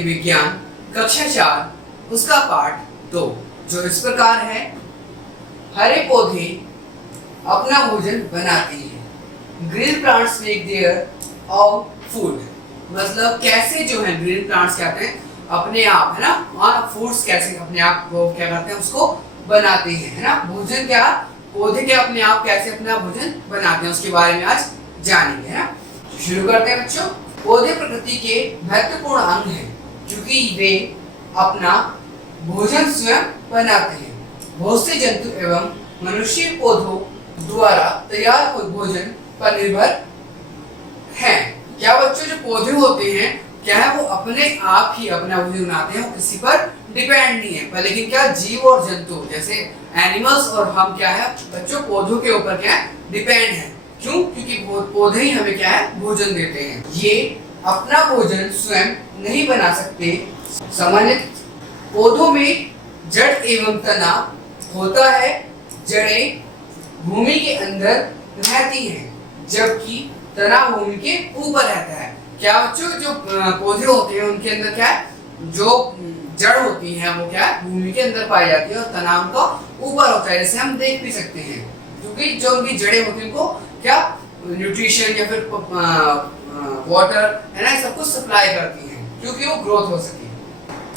वनस्पति विज्ञान कक्षा 4 उसका पाठ 2 जो इस प्रकार है। हरे पौधे अपना भोजन बनाते हैं। Green plants make their on food, मतलब कैसे जो है ग्रीन प्लांट्स कहते हैं अपने आप, है ना, और फूड्स कैसे अपने आप वो क्या करते हैं उसको बनाते हैं, है ना। भोजन क्या, पौधे क्या अपने आप कैसे अपना भोजन बनाते हैं उसके बारे में आज जानेंगे, है ना। शुरू करते हैं बच्चों। पौधे प्रकृति के महत्वपूर्ण अंग हैं क्योंकि वे अपना भोजन स्वयं बनाते हैं। बहुत से जंतु एवं मनुष्य पौधों द्वारा तैयार हुए भोजन पर निर्भर हैं। क्या बच्चों जो पौधे होते हैं क्या है वो अपने आप ही अपना भोजन बनाते हैं, वो किसी पर डिपेंड नहीं है। पर लेकिन क्या जीव और जंतु जैसे एनिमल्स और हम क्या है बच्चों पौधों के ऊपर क्या है डिपेंड है। क्यों? क्योंकि पौधे ही हमें क्या है भोजन देते हैं। ये अपना भोजन स्वयं नहीं बना सकते। सामान्यतः पौधों में जड़ एवं तना होता है। जड़ें भूमि के अंदर रहती हैं जबकि तना भूमि के ऊपर रहता है। क्या बच्चों जो पौधे होते हैं उनके अंदर क्या है जो जड़ होती है वो क्या है भूमि के अंदर पाई जाती है और तना उनका ऊपर होता है, जैसे हम देख भी सकते हैं। क्योंकि जो उनकी जड़ें होती हैं उनको क्या न्यूट्रिशन या फिर वाटर है ना सब कुछ सप्लाई करती हैं क्योंकि वो ग्रोथ हो सके।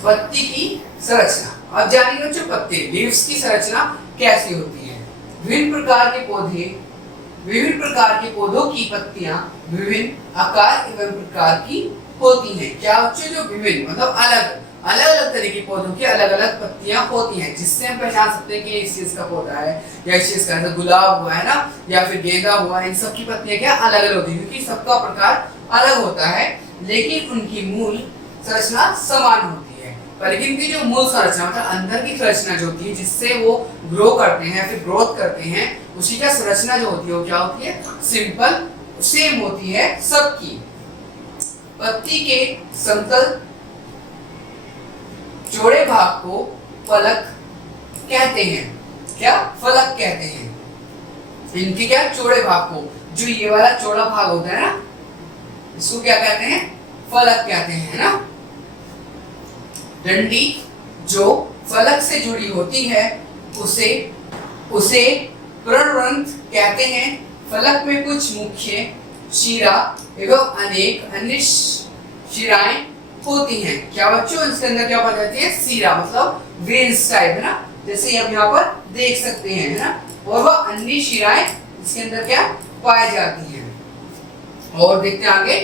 पत्ती की संरचना, अब जानिए बच्चों पत्ते लीव्स की संरचना कैसी होती है। विभिन्न प्रकार के पौधों की पत्तियां विभिन्न आकार एवं प्रकार की होती हैं। क्या बच्चों जो विभिन्न मतलब अलग अलग तरह के पौधों की अलग अलग पत्तियां होती हैं जिससे हम पहचान सकते हैं कि इस चीज का पौधा है या इस चीज का, जैसे गुलाब हुआ है ना या फिर गेंदा हुआ, इन सब की पत्तियां क्या अलग अलग होती हैं क्योंकि सबका प्रकार अलग होता है लेकिन उनकी मूल संरचना समान होती है। पर लेकिन इनकी जो मूल संरचना मतलब अंदर की संरचना जो होती है जिससे वो ग्रो करते हैं फिर ग्रोथ करते हैं उसी का संरचना जो होती है वो क्या होती है सिंपल सेम होती है सबकी। पत्ती के समतल चौड़े भाग को फलक कहते हैं। क्या फलक कहते हैं इनके क्या चौड़े भाग को, जो ये वाला चौड़ा भाग होता है ना इसको क्या कहते हैं फलक कहते हैं, है ना। डंडी जो फलक से जुड़ी होती है उसे पर्णरंध्र कहते हैं। फलक में कुछ मुख्य शिरा एवं अनेक अन्य शिराएं होती हैं। क्या बच्चों इसके अंदर क्या पाई जाती है शिरा मतलब वेन्स टाइप, है ना, जैसे हम यहाँ पर देख सकते हैं, है ना। और वह अन्य शिराएं इसके अंदर क्या पाई जाती हैं। और देखते हैं आगे,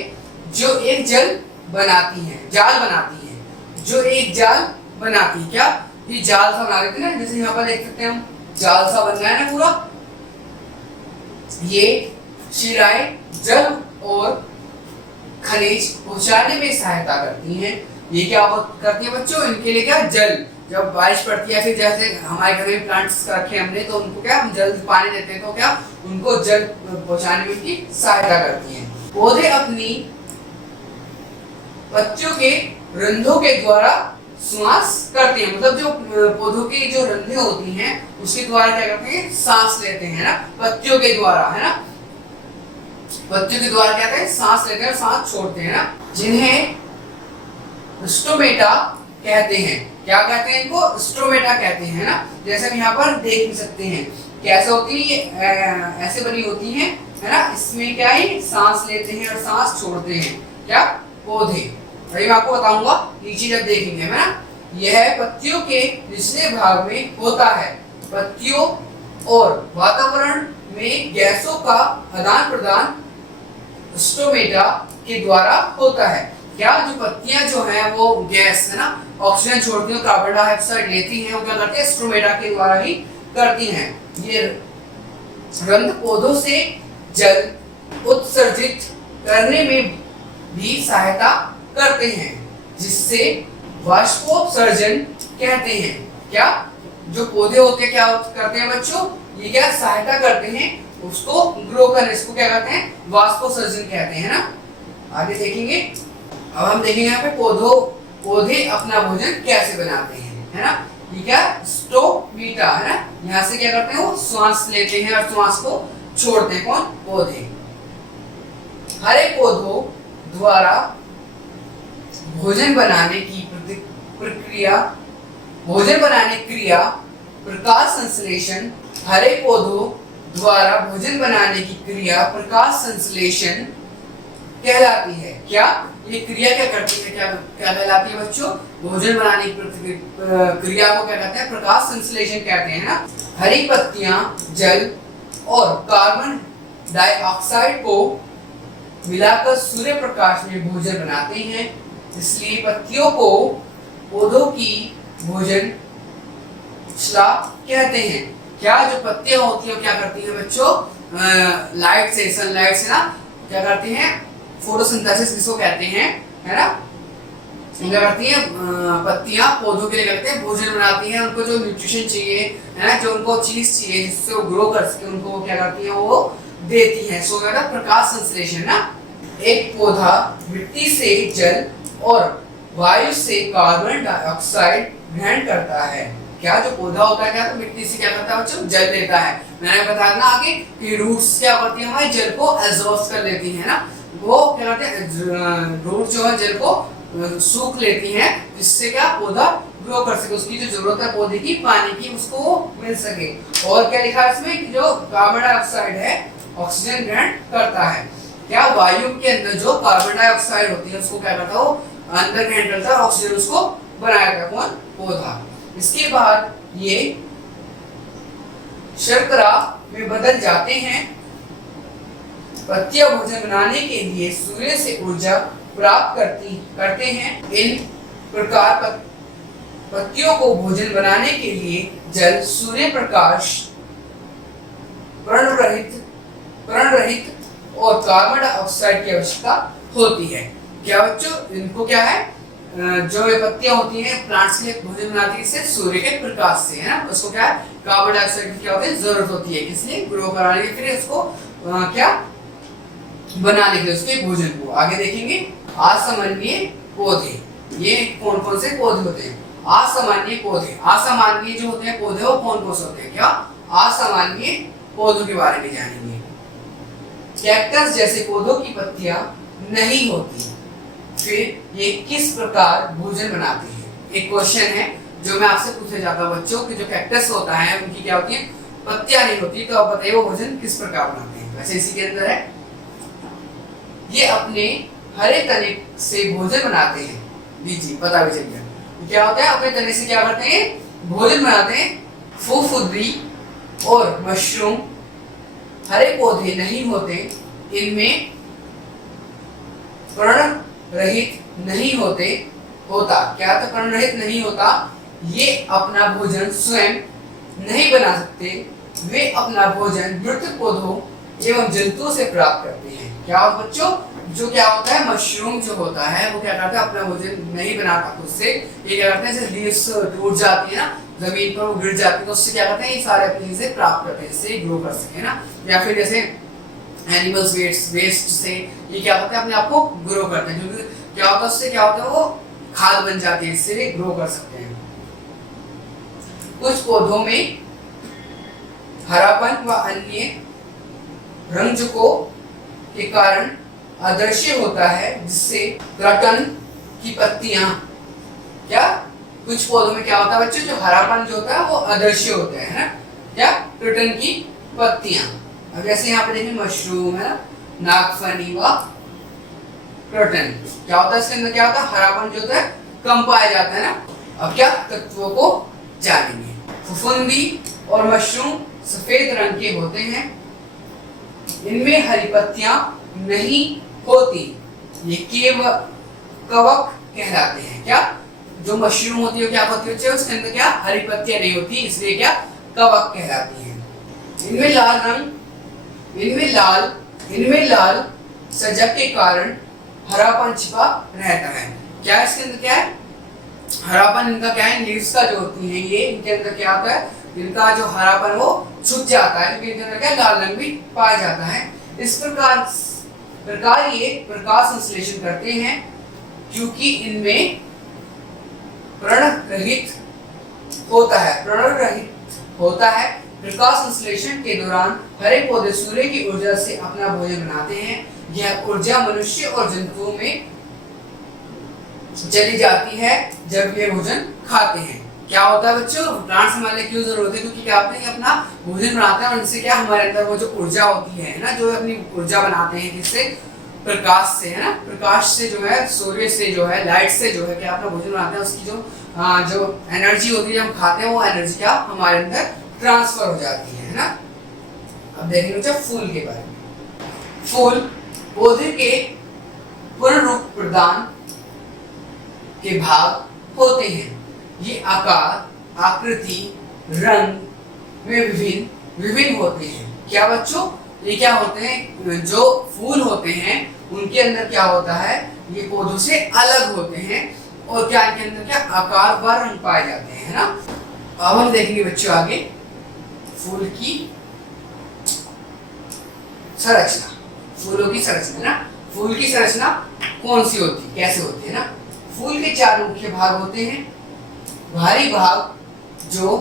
जो एक जाल बनाती है, जो एक जाल बनाती है। क्या ये जाल सा बना देते हैं ना, जैसे यहाँ पर देख सकते हैं हम जाल सा बन रहा है ना पूरा। ये शिराएं जल और खनिज पहुंचाने में सहायता करती हैं। ये क्या करती है बच्चों इनके लिए क्या जल, जब बारिश पड़ती है फिर जैसे हमारे घर में प्लांट्स रखे हमने तो उनको क्या हम जल पानी देते हैं तो क्या उनको जल पहुंचाने में उनकी सहायता करती हैं। पौधे अपनी पत्तियों के रंध्रों के द्वारा श्वास करते हैं, मतलब जो पौधों की जो रंध्रें होती हैं उसके द्वारा क्या करते हैं सांस लेते हैं ना, पत्तियों के द्वारा, है ना। पत्तियों के द्वारा क्या कहते हैं सांस लेते हैं और सांस छोड़ते हैं ना, जिन्हें स्टोमेटा कहते हैं। क्या कहते हैं इनको स्टोमेटा कहते हैं ना। जैसे हम यहाँ पर देख भी सकते हैं कैसे होती है, ऐसे बनी होती है, है ना। इसमें क्या है सांस लेते हैं और सांस छोड़ते हैं क्या पौधे। अभी मैं आपको बताऊंगा नीचे जब देखेंगे, है ना। यह पत्तियों के निचले भाग में होता है। पत्तियों और वातावरण में गैसों का आदान प्रदान स्टोमेटा के द्वारा होता है। क्या जो पत्तियां जो है वो गैस, है ना, ऑक्सीजन छोड़ती हैं, कार्बन डाइऑक्साइड लेती हैं, वो क्या करती है स्टोमेटा के द्वारा ही करती हैं। ये रंध्र पौधों से जल उत्सर्जित करने में भी सहायता करते हैं जिससे वाष्पोत्सर्जन कहते हैं। क्या जो पौधे होते हैं क्या करते हैं बच्चों ये क्या सहायता करते हैं उसको ग्रो करने, इसको क्या कहते हैं वाष्पोत्सर्जन कहते हैं ना। आगे देखेंगे, अब हम देखेंगे यहाँ पे पौधे अपना भोजन कैसे बनाते हैं, है ना। ये क्या स्टोमेटा, है ना, यहाँ से क्या करते हैं वो श्वास लेते हैं और श्वास को छोड़ते हैं कौन पौधे। हरे पौधों द्वारा भोजन बनाने की प्रक्रिया भोजन बनाने की क्रिया प्रकाश संश्लेषण हरे पौधों द्वारा भोजन बनाने की क्रिया प्रकाश संश्लेषण कहलाती है। क्या ये क्रिया क्या करती है, क्या क्या कहलाती है बच्चों? भोजन बनाने की क्रिया को क्या कहते हैं? प्रकाश संश्लेषण कहते हैं ना। हरी पत्तियां जल और कार्बन डाइऑक्साइड को मिलाकर सूर्य प्रकाश में भोजन बनाते हैं, इसलिए पत्तियों को पौधों की भोजन श्ला कहते हैं। क्या जो पत्तियां होती है वो क्या करती है बच्चों? लाइट से, सनलाइट से ना क्या करती हैं? फोटोसिंथेसिस जिसको कहते हैं, है ना, क्या करती है? पत्तियां पौधों के लिए करते हैं, भोजन बनाती हैं, उनको जो न्यूट्रिशन चाहिए, है ना, जो उनको चीज चाहिए जिससे वो ग्रो कर सके, उनको वो क्या करती है? वो देती है। सो क्या प्रकाश संश्लेषण ना। एक पौधा मिट्टी से जल और वायु से कार्बन डाइऑक्साइड ग्रहण करता है। क्या जो पौधा होता है क्या तो मिट्टी से क्या करता है बच्चों? जल लेता है। मैंने बताया ना आगे कि रूट्स क्या करती है? हमारे जल को एब्जॉर्ब कर लेती है ना। वो क्या करते हैं? रूट जो है जल को सूख लेती हैं, जिससे क्या पौधा ग्रो कर सके, उसकी जो जरूरत है पौधे की पानी की उसको मिल सके। और क्या लिखा है इसमें कि जो कार्बन डाइऑक्साइड है ऑक्सीजन ग्रहण करता है। क्या वायु के अंदर जो कार्बन डाइऑक्साइड होती है उसको क्या करता है? वो अंदर ग्रहण करता है, ऑक्सीजन उसको बनाएगा कौन? पौधा। इसके बाद ये शर्करा में बदल जाते हैं। पत्तियां भोजन बनाने के लिए सूर्य से ऊर्जा प्राप्त करते हैं। इन प्रकार पत्तियों को भोजन बनाने के लिए जल, सूर्य प्रकाश, प्रण रहित और कार्बन डाइऑक्साइड की आवश्यकता होती है। क्या बच्चों? इनको क्या है? जो ये पत्तियां होती हैं प्लांट्स के लिए भोजन बनाती है इससे सूर्य के प्रकाश से, है ना। उसको क्या है? कार्बन डाइऑक्साइड की क्या होती है? जरूरत होती है, किसलिए? ग्रो कराने के लिए, उसको क्या बनाने के लिए, उसके भोजन को। आगे देखेंगे असामान्य पौधे। ये कौन कौन से पौधे होते हैं? असामान्य पौधे। असामान्य जो होते हैं पौधे वो कौन कौन से होते हैं? क्या असामान्य पौधों के बारे में जानेंगे। कैक्टस जैसे पौधों की पत्तियां नहीं होती, फिर ये किस प्रकार भोजन बनाते हैं? एक क्वेश्चन है जो मैं आपसे पूछा जाता हूं बच्चों कि जो कैक्टस होता है उनकी क्या होती है? पत्तियां नहीं होती, तो आप बताइए वो भोजन किस प्रकार बनाते हैं? वैसे इसी के अंदर है, ये अपने हरे तने से भोजन बनाते हैं। जी पता भी चल गया क्या होता है? अपने तने से क्या करते हैं? भोजन बनाते हैं। फुफुदी और मशरूम हरे पौधे नहीं होते, इनमें पर्ण रहित नहीं होता। क्या तो पर्ण रहित नहीं होता। ये अपना भोजन स्वयं नहीं बना सकते, वे अपना भोजन मृत पौधों एवं जंतुओं से प्राप्त करते हैं। क्या बच्चों? जो क्या होता है? मशरूम जो होता है वो क्या करता है? अपना भोजन नहीं बनाता खुद से। ये क्या करते हैं? जैसे लीव्स टूट जाती है ना, जमीन पर वो गिर जाती है, तो उससे क्या करते हैं? ये सारे अपनी चीजें प्राप्त करते हैं, इससे ग्रो कर सके ना। या फिर जैसे एनिमल्स वेस्ट से ये क्या करते हैं? अपने आप को ग्रो करते हैं, क्योंकि क्या होता है उससे क्या होता है? वो खाद बन जाती है, इससे ग्रो कर सकते हैं। कुछ पौधों में हरापन व अन्य रंजकों के कारण अदृश्य होता है, जिससे क्रटन की पत्तियां क्या? कुछ पौधों में क्या होता है बच्चों? जो हरापन जो होता है वो अदृश्य होता है ना। क्या? क्रटन की पत्तियां। अब जैसे यहाँ पे देखिए मशरूम है, नागफनी व क्रटन, क्या होता है इसके अंदर? क्या होता है? हरापन जो होता है कम पाया जाता है ना। अब क्या तत्वों को जानेंगे। फफूंदी और मशरूम सफेद रंग के होते हैं, इनमें हरी पत्तियां नहीं होती, ये कवक कहलाते हैं। क्या? जो मशरूम होती है क्या होती है? उसके अंदर क्या? हरी पत्तियां नहीं होती, इसलिए क्या? कवक कहलाती है। इनमें लाल रंग, इनमें लाल सजग के कारण हरापन छिपा रहता है। क्या इसके अंदर क्या है? हरापन इनका क्या है? लीव्स का जो होती है ये, इनके अंदर क्या होता है? इनका जो हरापन वो छुप जाता है, क्योंकि इनके अंदर क्या? लाल रंग भी पाया जाता है। इस प्रकार ये प्रकाश संश्लेषण करते हैं, क्योंकि इनमें प्रण रहित होता है। प्रकाश संश्लेषण के दौरान हरे पौधे सूर्य की ऊर्जा से अपना भोजन बनाते हैं। यह ऊर्जा मनुष्य और जंतुओं में चली जाती है जब ये भोजन खाते हैं। क्या होता है बच्चों, प्लांट्स हमारे लिए क्यों जरूरत है, क्योंकि क्या होता है कि अपना भोजन बनाते हैं और उनसे क्या हमारे अंदर वो जो ऊर्जा होती है ना, जो अपनी ऊर्जा बनाते हैं किससे, प्रकाश से, है ना, प्रकाश से जो है, सूर्य से जो है, लाइट से जो है क्या अपना भोजन बनाते हैं, उसकी जो एनर्जी होती है जब हम खाते हैं वो एनर्जी क्या हमारे अंदर ट्रांसफर हो जाती है ना। अब देखेंगे बच्चा फूल के बारे में। फूल पौधे के पुनरुत्पादन प्रदान के भाग होते हैं। ये आकार, आकृति, रंग में विभिन्न होते हैं। क्या बच्चों, ये क्या होते हैं, जो फूल होते हैं उनके अंदर क्या होता है, ये पौधों से अलग होते हैं और क्या इनके अंदर क्या आकार व रंग पाए जाते हैं ना। अब हम देखेंगे बच्चों आगे फूल की संरचना, फूलों की संरचना ना। फूल की संरचना कौन सी होती है, कैसे होती है ना। फूल के 4 मुख्य भाग होते हैं। बाहरी भाग जो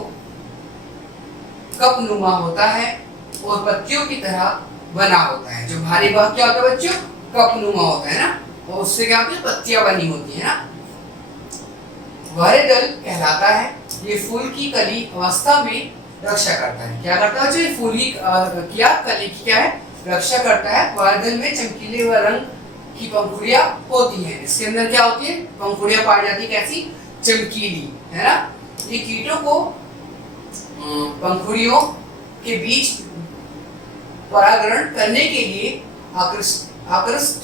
कप नुमा होता है और पत्तियों की तरह बना होता है। जो बाहरी भाग क्या होता है बच्चों, कप नुमा होता है ना, और उससे क्या होती है, पत्तियां बनी होती है ना। बाहरी दल कहलाता है। ये फूल की कली अवस्था में रक्षा करता है। क्या करता है बच्चों, ये फूल की क्या कली की क्या है, रक्षा करता है। बाहरी दल में चमकीले व रंग की पंखुड़ियां होती हैं। इसके अंदर क्या होती है, पंखुड़ियां पाई जाती है, कैसी, चमकीली, है ना। ये कीटों को पंखुड़ियों के बीच परागण करने के लिए आकृष्ट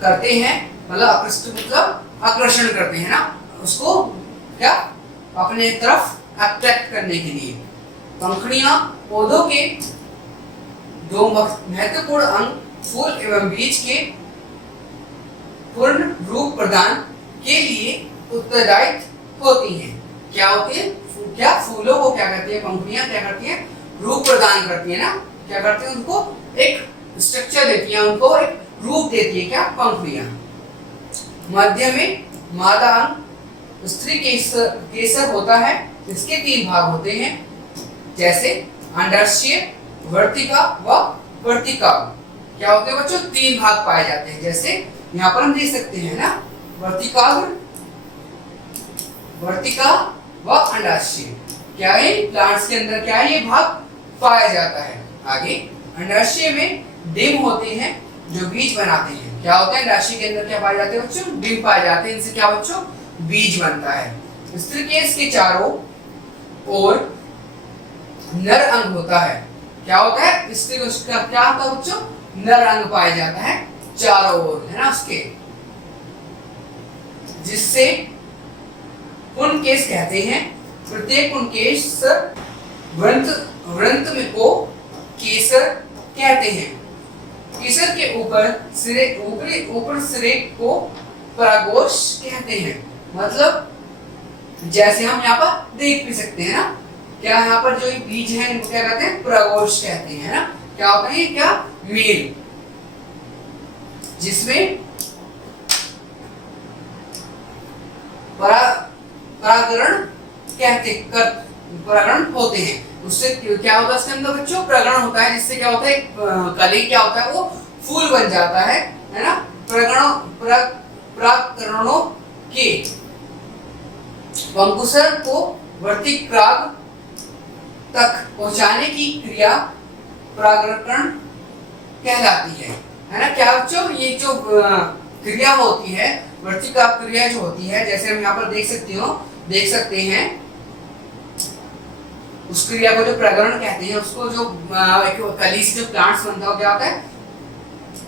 करते हैं, मतलब आकृष्ट मतलब आकर्षण करते हैं ना, उसको क्या अपने तरफ अट्रैक्ट करने के लिए। पंखुड़ियां पौधों के 2 महत्वपूर्ण अंग फूल एवं बीज के पूर्ण रूप प्रदान के लिए उत्तरदायी होती हैं। क्या होती है, क्या फूलों को क्या करती है, पंखुड़ियां क्या करती हैं, रूप प्रदान करती है ना। क्या करती है, उनको एक स्ट्रक्चर देती है, उनको एक रूप देती है, क्या, पंखुड़ियां। मध्य में मादा अंग स्त्री केसर होता है। इसके 3 भाग होते हैं, जैसे अंडाशय, वर्तिका व वर्तिका। क्या होते हैं बच्चों, 3 भाग पाए जाते हैं। जैसे यहाँ पर हम देख सकते हैं ना, वर्तिका व अंडाशय। क्या है, प्लांट्स के अंदर क्या है, ये भाग पाया जाता है। आगे अंडाशय में डिम होते हैं जो बीज बनाते हैं। क्या होता है, अंडाशय के अंदर क्या पाए जाते हैं बच्चों, डिम पाए जाते हैं। इनसे क्या बच्चों, बीज बनता है। स्त्रीकेश के चारों ओर नर अंग होता है। क्या होता है, स्त्रीकेश का क्या होता है बच्चों, नर अंग पाया जाता है चारों ओर, है ना उसके, जिससे पुंकेश कहते हैं। प्रत्येक पुंकेश वृंत में को केसर कहते हैं। केसर के ऊपर सिरे को परागोश कहते हैं। मतलब जैसे हम यहाँ पर देख भी सकते हैं ना, क्या यहाँ पर जो बीज है इनको क्या कहते हैं, परागोश कहते हैं ना। क्या होता है, क्या, मेल, जिसमें परागण परागण होते हैं। उससे क्या होता है, इसके अंदर बच्चों परागण होता है, जिससे क्या होता है, कली क्या होता है, वो फूल बन जाता है ना। परागणों के अंकुशर को वर्तिकाग्र तक पहुंचाने की क्रिया परागण कहलाती है ना। क्या बच्चों, ये जो क्रिया होती है, वर्तिकाग्र क्रिया जो होती है, जैसे हम यहाँ पर देख सकते हैं, उस क्रिया को जो परागण कहते हैं, उसको जो कली से जो प्लांट्स बनता है, क्या होता है,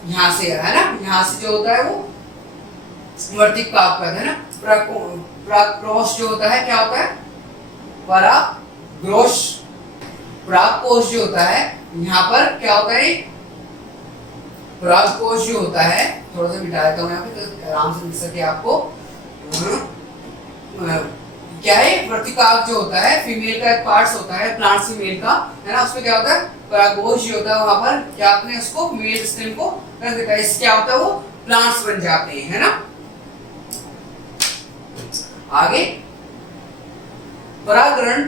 यहाँ से, है ना, यहाँ से जो होता है वो वर्तिकाग्र है ना। परागकोश जो होता है, क्या होता है, परागकोश जो होता है, यहाँ पर क्या होता है, परागकोश जो होता है, थोड़ा सा मिटा देता हूँ यहाँ पे तो आराम से मिल सके आपको। क्या है, वर्तिकाग्र जो होता है, फीमेल का एक पार्ट्स होता है, प्लांट फीमेल का, है ना, उसमें क्या होता है, परागकोश जो होता है, वहां पर क्या अपने उसको मेल स्टेम को रख देता है। इससे क्या होता है, वो प्लांट्स बन जाते हैं, है ना। आगे परागण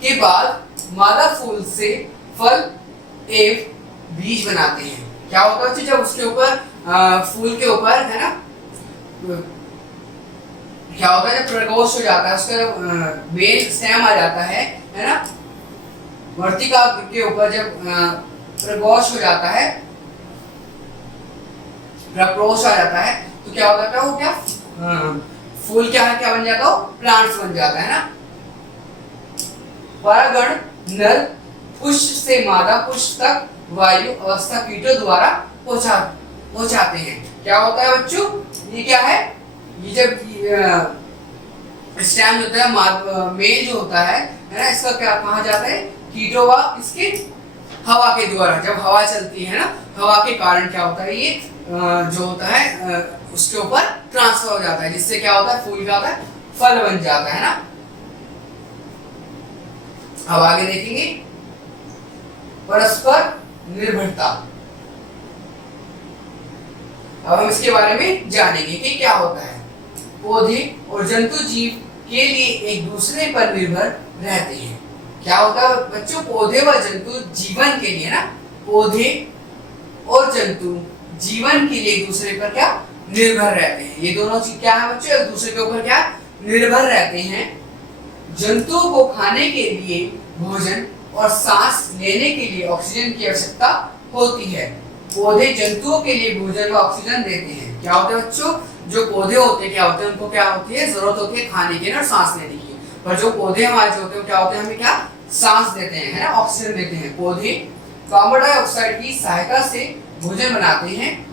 के बाद मादा फूल से फल एवं बीज बनाते हैं। क्या होता है, जब उसके ऊपर फूल के ऊपर, है ना, क्या होता है, जब प्रकोष्ठ हो जाता है उसका मेन स्टेम आ जाता है ना, वर्तिका के ऊपर जब प्रकोष्ठ हो जाता है, प्रकोष्ठ आ जाता है, तो क्या हो जाता है, वो क्या फूल क्या है, क्या बन जाता है, प्लांट्स बन जाता है ना। परागण नर पुष्प से मादा पुष्प तक वायु अवस्था कीटों द्वारा पहुंचाते हैं। क्या होता है बच्चों, ये क्या है, ये जब स्टेम होता है, मेल जो होता है ना, इसका क्या कहा जाता है, कीटों व इसके हवा के द्वारा, जब हवा चलती है ना, हवा के कारण क्या होता है, ये जो होता है उसके ऊपर ट्रांसफर हो जाता है, जिससे क्या होता है, फूल क्या होता है, फल बन जाता है ना। अब आगे देखेंगे परस्पर निर्भरता। अब हम इसके बारे में जानेंगे कि क्या होता है। पौधे और जंतु जीव के लिए एक दूसरे पर निर्भर रहते हैं। क्या होता है बच्चों, पौधे व जंतु जीवन के लिए ना, पौधे और जंतु जीवन के लिए एक दूसरे पर क्या निर्भर रहते हैं। ये दोनों चीज क्या है बच्चों, एक दूसरे के ऊपर क्या निर्भर रहते हैं। जंतुओं को खाने के लिए भोजन और सांस लेने के लिए ऑक्सीजन की आवश्यकता होती है। पौधे जंतुओं के लिए भोजन व ऑक्सीजन देते हैं। क्या होता है बच्चों, जो पौधे होते हैं क्या होते हैं, उनको क्या होती है, जरूरत होती है खाने की और सांस लेने की। पर जो पौधे हमारे जो होते हैं क्या होते हैं, हमें क्या सांस देते हैं, है ना, ऑक्सीजन देते हैं। पौधे कार्बन डाइऑक्साइड की सहायता से भोजन बनाते हैं,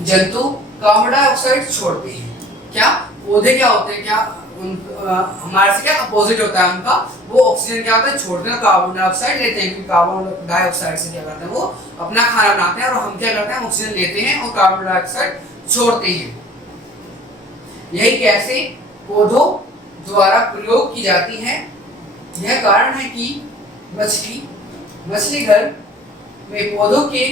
जंतु कार्बन डाइऑक्साइड छोड़ते हैं। क्या पौधे क्या होते हैं, क्या हमारे से क्या अपोजिट होता है उनका, वो ऑक्सीजन क्या होता है छोड़ते हैं, कार्बन डाइऑक्साइड लेते हैं, क्योंकि कार्बन डाइऑक्साइड से क्या करते हैं, वो अपना खाना बनाते हैं, और हम क्या करते हैं, ऑक्सीजन लेते हैं और कार्बन डाइऑक्साइड छोड़ते हैं। यही कैसे पौधों द्वारा प्रयोग की जाती है। यह कारण है कि मछली घर में पौधों की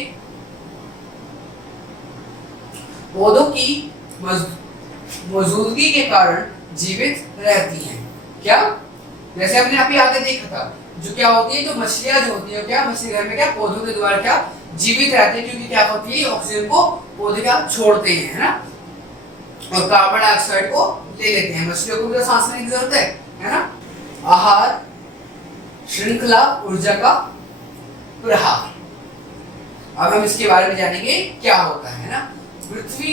मौजूदगी के कारण जीवित रहती हैं। क्या, जैसे हमने अभी आगे देखा था, जो क्या होती है, जो मछलियां जो होती है क्या मछली घर में क्या पौधों के द्वारा क्या जीवित रहते हैं, क्योंकि क्या होती है, ऑक्सीजन को पौधे क्या छोड़ते हैं, है ना, और कार्बन डाइऑक्साइड को ले लेते हैं। मछलियों को भी तो सांस लेने की जरूरत है ना। आहार श्रृंखला ऊर्जा का प्रहार। अब हम इसके बारे में जानेंगे क्या होता है ना। पृथ्वी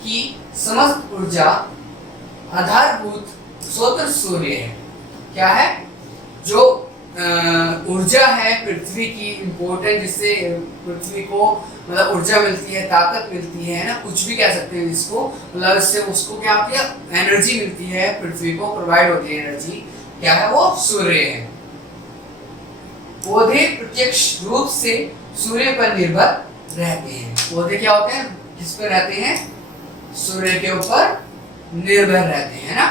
की समस्त ऊर्जा आधारभूत स्रोत सूर्य है। क्या है, जो ऊर्जा है पृथ्वी की इम्पोर्टेंट, जिससे पृथ्वी को मतलब ऊर्जा मिलती है, ताकत मिलती है ना, कुछ भी कह सकते हैं इसको, मतलब इससे उसको क्या होती है, एनर्जी मिलती है, पृथ्वी को प्रोवाइड होती है एनर्जी, क्या है वो सूर्य है। पौधे प्रत्यक्ष रूप से सूर्य पर निर्भर रहते हैं। पौधे क्या होते हैं, किस पर रहते हैं, सूर्य के ऊपर निर्भर रहते हैं ना।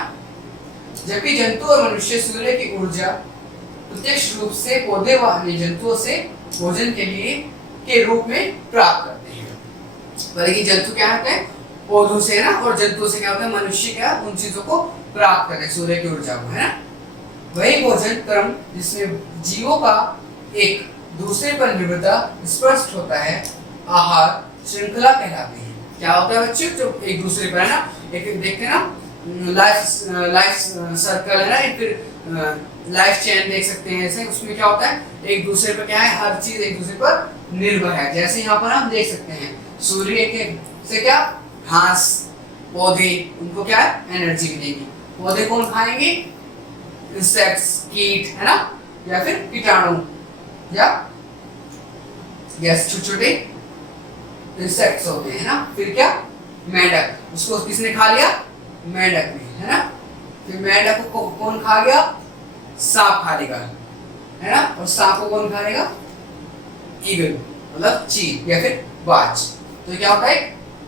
जबकि जंतु और मनुष्य सूर्य की ऊर्जा प्रत्यक्ष रूप से पौधे व अन्य जंतुओं से भोजन के रूप में प्राप्त करते हैं। बल्कि जंतु क्या होते हैं, पौधों से ना, और जंतुओं से क्या होता है, मनुष्य क्या उन चीजों को प्राप्त करते हैं, सूर्य की ऊर्जा को, है ना। वही भोजन क्रम जिसमें जीवों का एक दूसरे पर निर्भरता स्पष्ट होता है, आहार श्रृंखला कहलाते हैं। क्या होता है बच्चों, जो एक दूसरे पर है ना, एक देखते हैं ना, लाइफ सर्कल है ना, फिर लाइफ चेन देख सकते हैं ऐसे, उसमें क्या होता है, एक दूसरे पर क्या है, हर चीज एक दूसरे पर निर्भर है। जैसे यहाँ पर हम देख सकते हैं, सूर्य के से क्या घास, पौधे, उनको क्या है एनर्जी मिलेगी। पौधे कौन खाएंगे, इंसेक्ट्स, कीट, है ना, या फिर कीटाणु, या छोटे छोटे इंसेक्ट्स होते हैं ना। फिर क्या, मेंढक, उसको किसने खा लिया, मेंढक ने, है ना। फिर मेंढक को कौन खा गया, सांप खा लेगा, है ना, और सांप को कौन खा लेगा, ईगल, मतलब चील या फिर बाज। तो क्या होता है,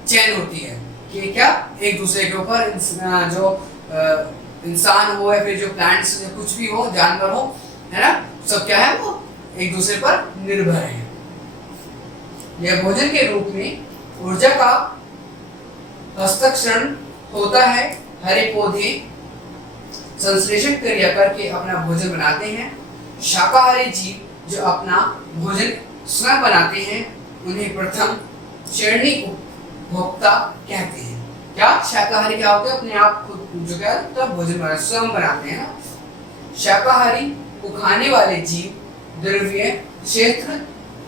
चैन होती है कि क्या एक दूसरे के ऊपर जो इंसान हो या फिर जो प्लांट्स, कुछ भी हो, जानवर हो, है ना, सब क्या है, वो एक दूसरे पर निर्भर है। यह भोजन के रूप में ऊर्जा का हस्ताक्षरण होता है। हरे पौधे संश्लेषण क्रिया करके अपना भोजन बनाते हैं। शाकाहारी जीव जो अपना भोजन स्वयं बनाते हैं, उन्हें प्रथम श्रेणी उपभोक्ता कहते हैं। क्या शाकाहारी क्या होते हैं, अपने आप खुद जो क्या है भोजन बनाते, स्वयं बनाते हैं ना। शाकाहारी को खाने वाले जीव द्रव्य क्षेत्र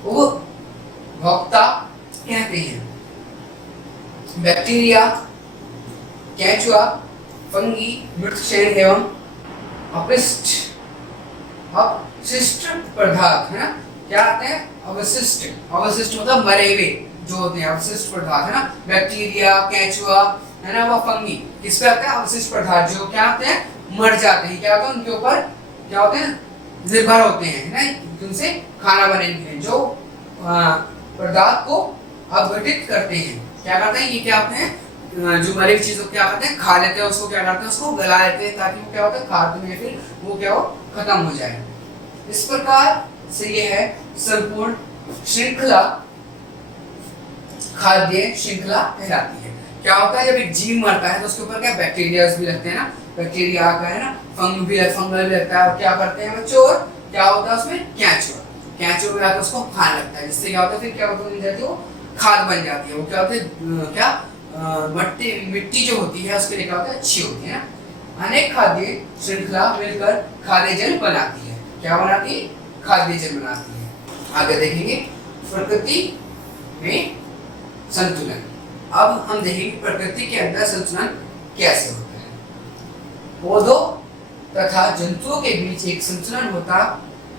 उपभोक्ता कहते हैं। बैक्टीरिया, केंचुआ, फंगी, मृतशैल एवं अपशिष्ट पदार्थ है ना, क्या आते हैं अवशिष्ट, अवशिष्ट मतलब मरे हुए जो होते हैं अवशिष्ट पदार्थ है ना। बैक्टीरिया, केंचुआ है ना, वो फंगी किस पे आते हैं, अवशिष्ट पदार्थ जो क्या होते हैं मर जाते हैं, क्या होता है उनके ऊपर क्या होते हैं निर्भर होते हैं ना, जिनसे खाना बनाने के लिए जो पदार्थ को अपघटित करते हैं, क्या करते हैं ये क्या होते हैं जो मरे हुई चीज को क्या करते हैं खा लेते हैं, उसको क्या करते हैं उसको गला लेते हैं ताकि वो क्या होता है खाद्य में फिर वो क्या हो खत्म हो जाए। इस प्रकार से ये है संपूर्ण श्रृंखला खाद्य श्रृंखला कहलाती है। क्या होता है जब एक जीव मरता है तो उसके ऊपर क्या बैक्टीरिया भी लगते हैं ना, बैक्टीरिया का है ना, फंगल भी लगता है, और क्या करते हैं बच्चों और क्या होता है उसमें केंचुआ, केंचुआ भी आकर उसको खाने लगता है, जिससे क्या होता है फिर क्या होता है वो खाद बन जाती है, वो क्या होता है क्या मिट्टी जो होती है उसके लिए क्या होता है अच्छी होती है ना। अनेक खाद्य श्रृंखला मिलकर खाद्य जल बनाती है, क्या बनाती है खाद्य जल बनाती है। आगे देखेंगे प्रकृति में संतुलन। अब हम देखेंगे प्रकृति के अंदर संतुलन कैसे होता है। पौधों तथा जंतुओं के बीच एक संतुलन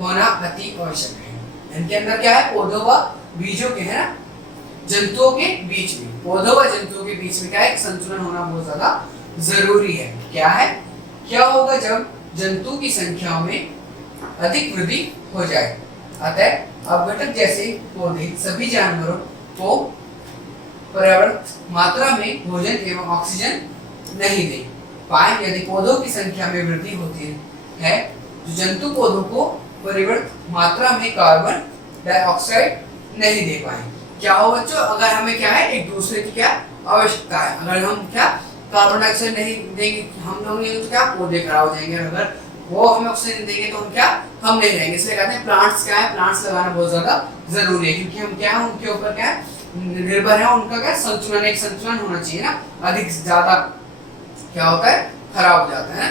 होना अति आवश्यक है। इनके अंदर क्या है पौधों व बीजों के है ना, जंतुओं के बीच में, पौधों व जंतुओं के बीच में क्या है संतुलन होना बहुत ज्यादा जरूरी है। क्या है, क्या होगा जब जंतु की संख्या में अधिक वृद्धि हो जाए, अतः अपघटक जैसे पौधे सभी जानवरों को पर्याप्त मात्रा में भोजन एवं ऑक्सीजन नहीं दे पाए। यदि पौधों की संख्या में वृद्धि होती है तो जंतु पौधों को पर्याप्त मात्रा में कार्बन डाइऑक्साइड नहीं दे पाए। क्या हो बच्चों, अगर हमें क्या है एक दूसरे की क्या आवश्यकता है, अगर हम क्या कार्बन डाइऑक्साइड नहीं देंगे हम लोग नहीं तो क्या पौधे खराब हो जाएंगे, अगर वो हमें ऑक्सीजन देंगे तो हम क्या हम नहीं रहेंगे। इसलिए कहते हैं प्लांट्स क्या है, प्लांट्स लगाना बहुत ज्यादा जरूरी है, क्योंकि हम क्या है उनके ऊपर क्या निर्भर है, उनका क्या संतुलन एक संतुलन होना चाहिए ना, अधिक ज्यादा क्या होता है खराब हो जाता है।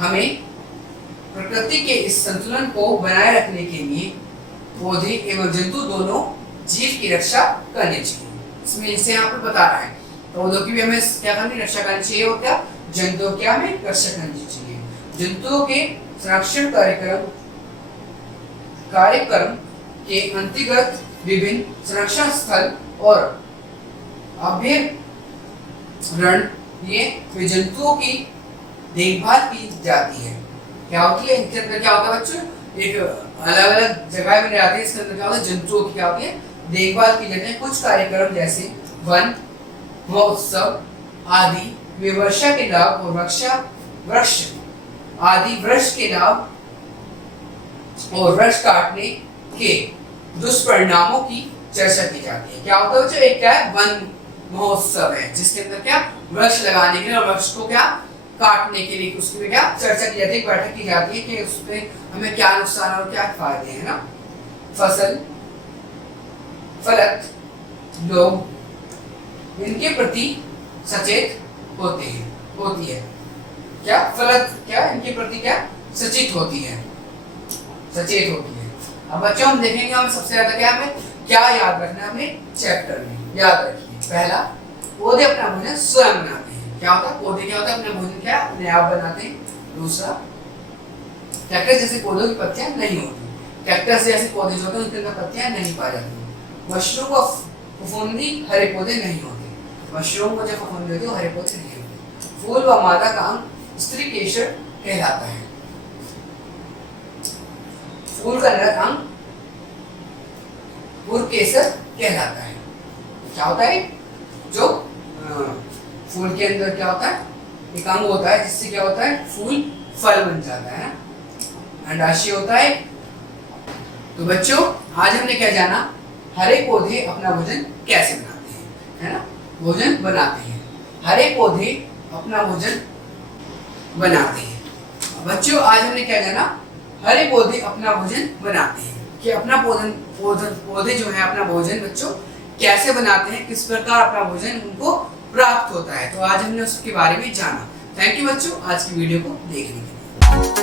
हमें प्रकृति के इस संतुलन को बनाए रखने के लिए पौधे एवं जंतु दोनों जीव की रक्षा करनी चाहिए। इसमें इसे यहाँ पर बता रहा है पौधों की भी हमें क्या करनी रक्षा करनी चाहिए और क्या जंतुओं की हमें रक्षा करनी चाहिए। जंतुओं के संरक्षण कार्यक्रम के अंतर्गत विभिन्न संरक्षण स्थल और अभयारण्य जंतुओं की देखभाल की जाती है। क्या होती है इनके अंदर क्या होता है बच्चों, एक अलग अलग जगह में रहते हैं, इसके अंदर क्या होता है जंतुओं की क्या होती है देखभाल की जाती है। कुछ कार्यक्रम जैसे वन महोत्सव आदि वे वर्षा के लाभ और वृक्ष आदि वृक्ष के लाभ और वृक्ष काटने के दुष्परिणामों की चर्चा की जाती है। क्या होता है बच्चों, एक क्या है वन महोत्सव है जिसके अंदर क्या वृक्ष लगाने के लिए और वृक्ष को क्या काटने के लिए उसकी क्या चर्चा की जाती है, बैठक की जाती है कि उसपे हमें क्या नुकसान और क्या फायदे हैं ना। फसल फलत लोग इनके प्रति सचेत होती है। क्या फलत क्या इनके प्रति क्या सचेत होती है। अब बच्चों हम देखेंगे हमें सबसे ज्यादा क्या हमें क्या याद रखना है अपने चैप्टर में, याद रखिए पहला पौधे अपना भोजन स्वयं बनाते हैं। क्या होता है पौधे क्या होता है अपना भोजन क्या अपने आप बनाते हैं। दूसरा कैक्टस जैसे पौधों की पत्तियां नहीं होती, कैक्टस जैसे पौधे जो होते हैं उनके अंदर पत्तियां नहीं पाई जाती। मशरूम व फफूंदी हरे पौधे नहीं होते, मशरूम को जब फफूंदी होती है हरे पौधे नहीं होते। फूल व मादा का अंग स्त्री केसर कहलाता है। फूल का नर अंग पुरकेसर कहलाता है। क्या होता है जो फूल के अंदर क्या होता है एक अंग होता है जिससे क्या होता है फूल फल बन जाता है, अंडाशय होता है। तो बच्चों आज हमने क्या जाना, हरे पौधे अपना भोजन कैसे बनाते हैं, है ना भोजन बनाते हैं, हरे पौधे अपना भोजन बनाते हैं। बच्चों आज हमने क्या जाना, हरे पौधे अपना भोजन बनाते हैं कि अपना पौधे जो है अपना भोजन बच्चों कैसे बनाते हैं, किस प्रकार अपना भोजन उनको प्राप्त होता है। तो आज हमने उसके बारे में जाना। थैंक यू बच्चों आज की वीडियो को देखने के लिए।